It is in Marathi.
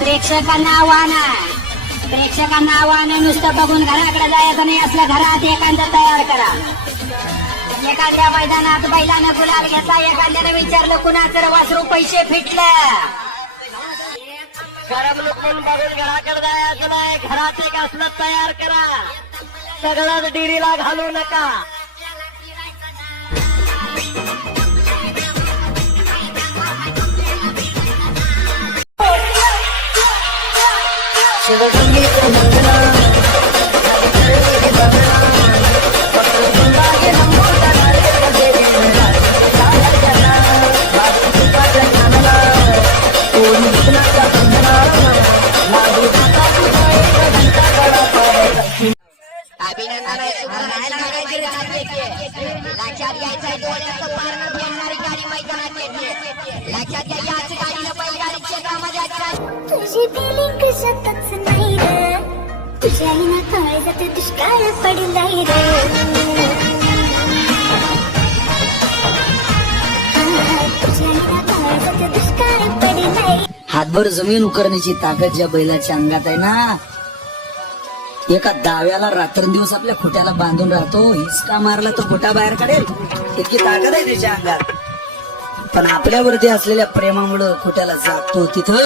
प्रेक्षकांना आव्हान आहे. प्रेक्षकांना आव्हान नुसतं बघून घराकडे जायचं नाही असलं घरात एखादं तयार करा. एखाद्या मैदानात बैलानं गुलाल घेतला एखाद्यानं विचारलं कुणाचं वासरू पैसे फिटलं? गरम लुकून बघून घराकडे जायचं नाही घरात एक असलं तयार करा. सगळंच डिरीला घालू नका. लक्षात घ्यायचंय डोळ्याचं पारणं फेडणारी गाडी मैदानात येते लक्षात घ्या याच गाडीला बैलगाडी क्षेत्रामध्ये आजच्या तुझी फिलिंग सतत तुझ्या ना काळजात दुष्काळ पडलाय रे। तुझ्या काळजात दुष्काळ पडलाय हातभर जमीन उकरण्याची ताकद ज्या बैलाच्या अंगात आहे ना एका दाव्याला रात्रंदिवस आपल्या खोट्याला बांधून राहतो. हिसका मारला तर खोटा बाहेर काढेल? इतकी ताकद आहे त्याच्या अंगात. पण आपल्यावरती असलेल्या प्रेमामुळं खोट्याला जागतो तिथं.